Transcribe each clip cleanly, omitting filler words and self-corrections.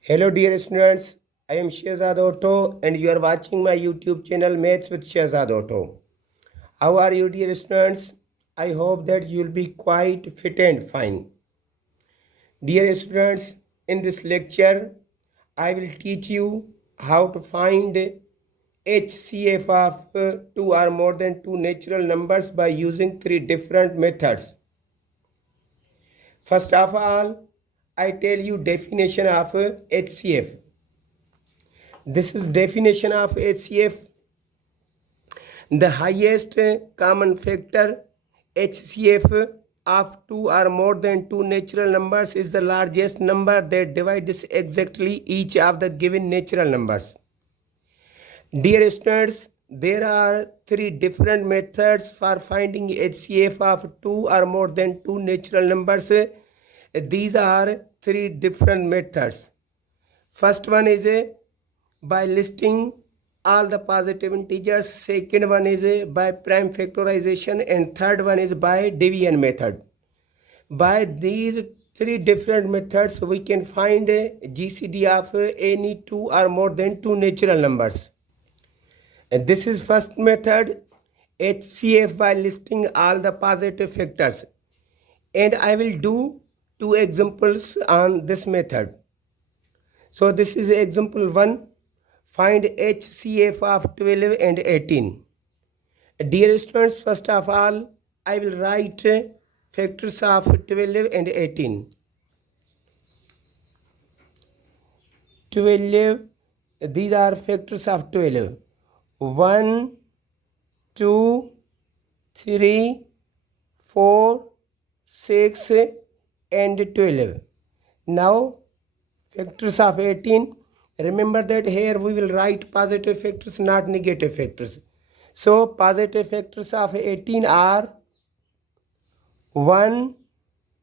Hello dear students, I am Shehzad Auto and you are watching my YouTube channel Maths with Shehzad Auto. How are you dear students? I hope that you will be quite fit and fine. Dear students, in this lecture, I will teach you how to find HCF of two or more than two natural numbers by using three different methods. First of all, I tell you definition of HCF. This is definition of HCF. The highest common factor HCF of two or more than two natural numbers is the largest number that divides exactly each of the given natural numbers. Dear students, there are three different methods for finding HCF of two or more than two natural numbers. These are three different methods. First one is by listing all the positive integers. Second one is by prime factorization, and third one is by division method. By these three different methods, we can find a GCD of any two or more than two natural numbers. And this is first method, HCF by listing all the positive factors. And I will do two examples on this method. So this is example 1. Find HCF of 12 and 18. Dear students, first of all, I will write factors of 12 and 18. 12, these are factors of 12. 1, 2, 3, 4, 6, and 12. Now, factors of 18. Remember that here we will write positive factors, not negative factors. So, positive factors of 18 are 1,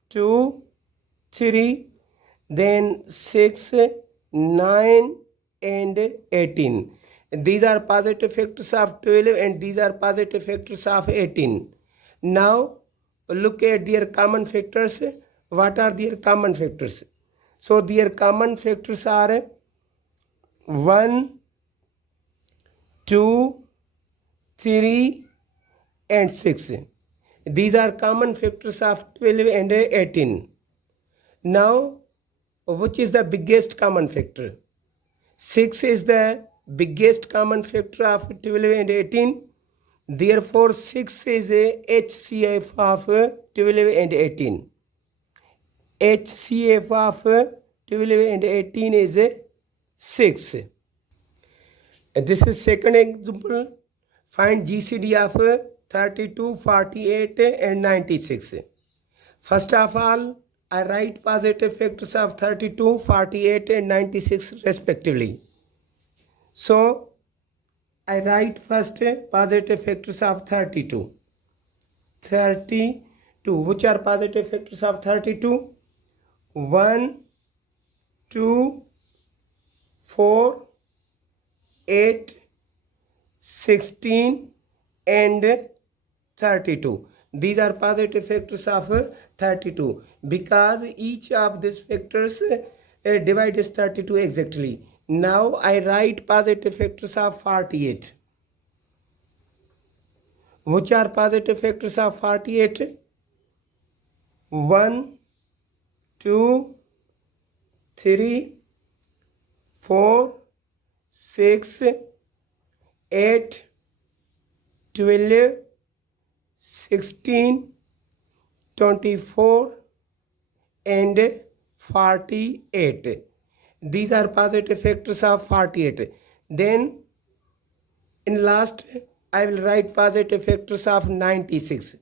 2, 3, then 6, 9, and 18. These are positive factors of 12 and these are positive factors of 18. Now, look at their common factors. What are their common factors? So, their common factors are 1, 2, 3, and 6. These are common factors of 12 and 18. Now, which is the biggest common factor? 6 is the biggest common factor of 12 and 18. Therefore, 6 is a HCF of 12 and 18. HCF of 12 and 18 is 6. This is second example. Find GCD of 32, 48, and 96. First of all, I write positive factors of 32, 48, and 96 respectively. So, I write first positive factors of 32. 32. Which are positive factors of 32? 1, 2, 4, 8, 16, and 32. These are positive factors of 32 because each of these factors divides 32 exactly. Now I write positive factors of 48. Which are positive factors of 48? 1, 2, 3, 4, 6, 8, 12, 16, 24, and 48. These are positive factors of 48. Then in last I will write positive factors of 96.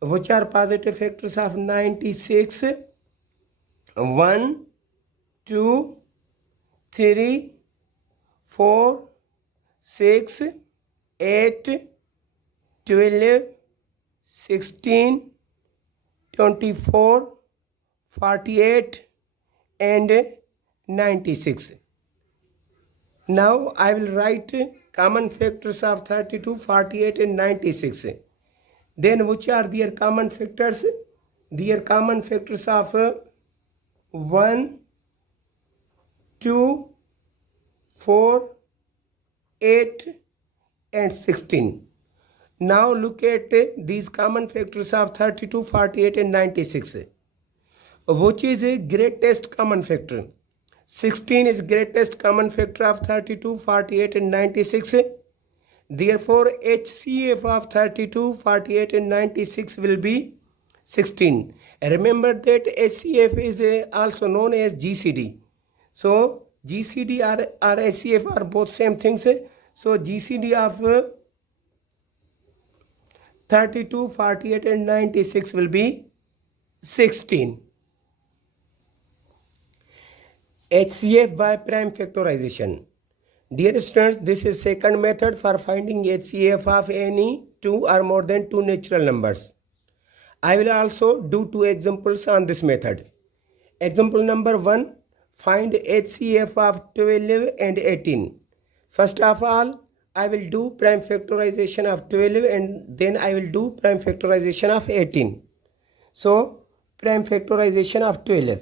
Which are positive factors of 96? 1, 2, 3, 4, 6, 8, 12, 16, 24, 48, and 96. Now I will write common factors of 32, 48, and 96. Then which are their common factors? Their common factors of 1, 2, 4, 8 and 16. Now look at these common factors of 32, 48 and 96. Which is a greatest common factor? 16 is greatest common factor of 32, 48 and 96. Therefore, HCF of 32, 48 and 96 will be 16. Remember that HCF is also known as GCD. So, GCD or HCF are both same things. So, GCD of 32, 48 and 96 will be 16. HCF by prime factorization. Dear students, this is second method for finding HCF of any two or more than two natural numbers. I will also do two examples on this method. Example number 1, find HCF of 12 and 18. First of all, I will do prime factorization of 12 and then I will do prime factorization of 18. So, prime factorization of 12.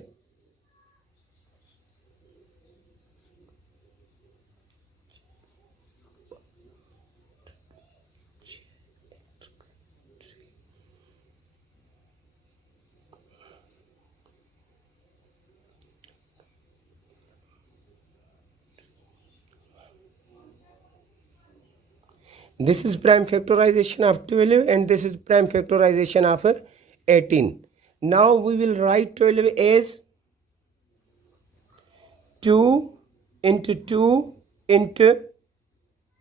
This is prime factorization of 12 and this is prime factorization of 18. Now we will write 12 as 2 into 2 into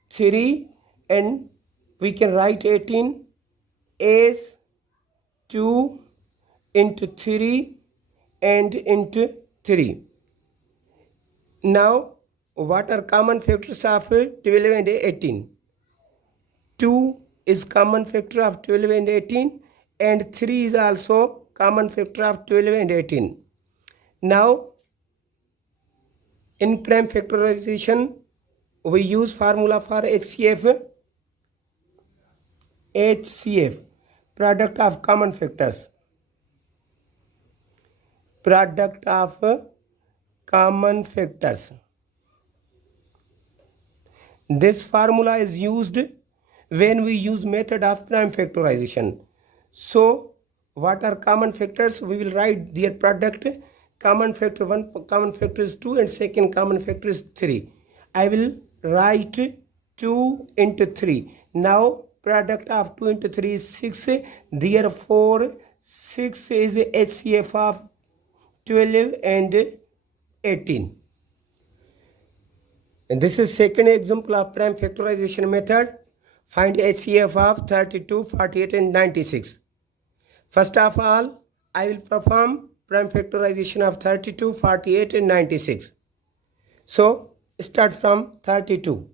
3 and we can write 18 as 2 into 3 and into 3. Now what are common factors of 12 and 18? 2 is common factor of 12 and 18 and 3 is also common factor of 12 and 18. Now in prime factorization we use formula for HCF. HCF, product of common factors. Product of common factors. This formula is used when we use method of prime factorization. So what are common factors? We will write their product. Common factor 1, common factor is 2 and second common factor is 3. I will write 2 into 3. Now product of 2 into 3 is 6. Therefore 6 is HCF of 12 and 18. And this is second example of prime factorization method. Find HCF of 32, 48 and 96. First of all, I will perform prime factorization of 32, 48 and 96. So, start from 32.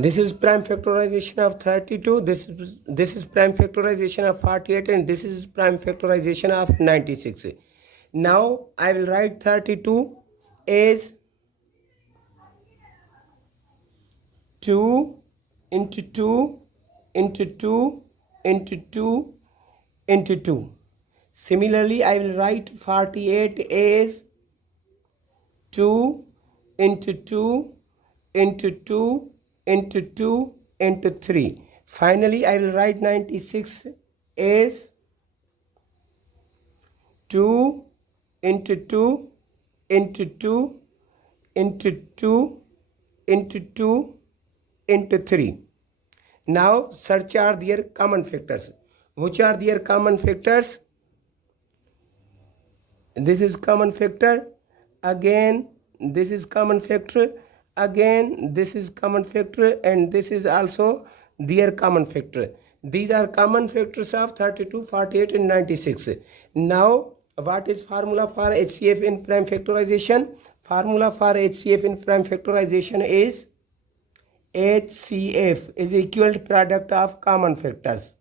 This is prime factorization of 32, this is prime factorization of 48 and this is prime factorization of 96. Now I will write 32 as 2 into 2 into 2 into 2 into 2. Similarly, I will write 48 as 2 into 2 into 2 into 2 into 3. Finally, I will write 96 as 2 into 2 into 2 into 2 into 2 into 3. Now search are their common factors. Which are their common factors? This is common factor. Again, this is common factor. Again, this is common factor, and this is also their common factor. These are common factors of 32, 48 and 96. Now, what is formula for HCF in prime factorization? Formula for HCF in prime factorization is HCF is equal to product of common factors.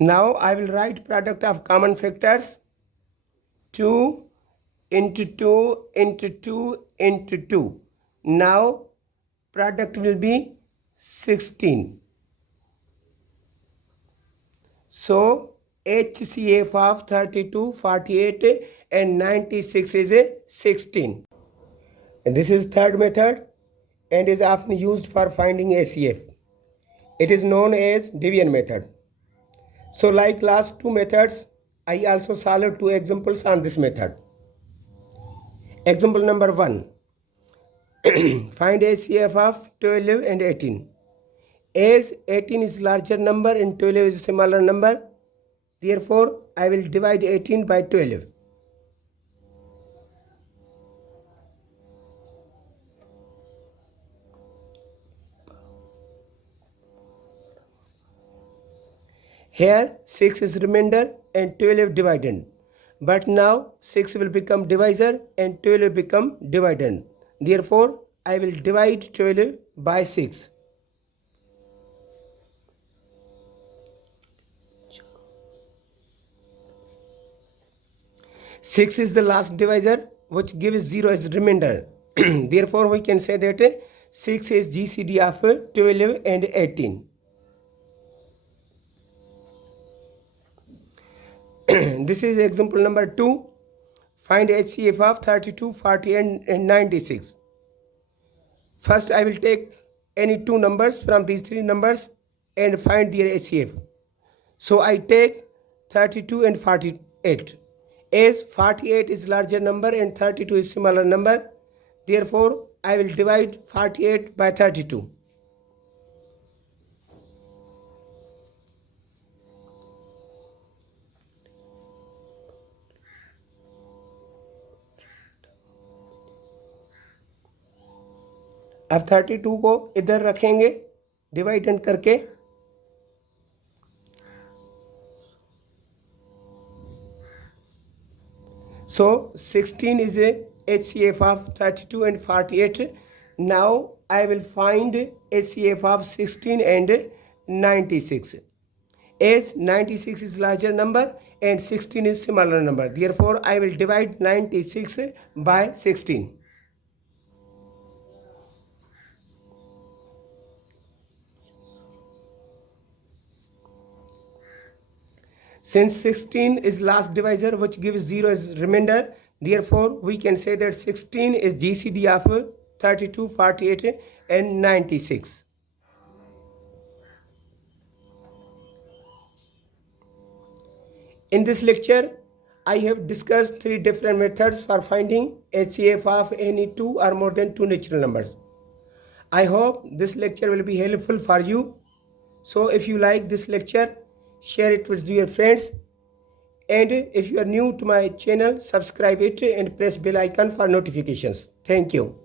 Now I will write product of common factors 2 into 2 into 2 into 2. Now product will be 16. So HCF of 32, 48 and 96 is a 16. And this is third method and is often used for finding HCF. It is known as division method. So like last two methods, I also solved two examples on this method. Example number 1. Find HCF of 12 and 18. As 18 is larger number and 12 is a smaller number, therefore I will divide 18 by 12. Here 6 is remainder and 12 dividend. But now 6 will become divisor and 12 will become dividend. Therefore, I will divide 12 by 6. Six is the last divisor, which gives 0 as remainder. Therefore, we can say that 6 is GCD of 12 and 18. This is example number 2. Find HCF of 32, 40 and 96. First, I will take any two numbers from these three numbers and find their HCF. So I take 32 and 48. As 48 is larger number and 32 is smaller number, therefore I will divide 48 by 32. अब 32 को इधर रखेंगे dividend करके. So 16 is a HCF of 32 and 48. Now I will find HCF of 16 and 96. As 96 is larger number and 16 is smaller number, therefore I will divide 96 by 16. Since 16 is last divisor which gives 0 as remainder, therefore we can say that 16 is GCD of 32, 48 and 96. In this lecture, I have discussed three different methods for finding HCF of any two or more than two natural numbers. I hope this lecture will be helpful for you. So if you like this lecture, share it with your friends, and if you are new to my channel, subscribe it and press bell icon for notifications. Thank you.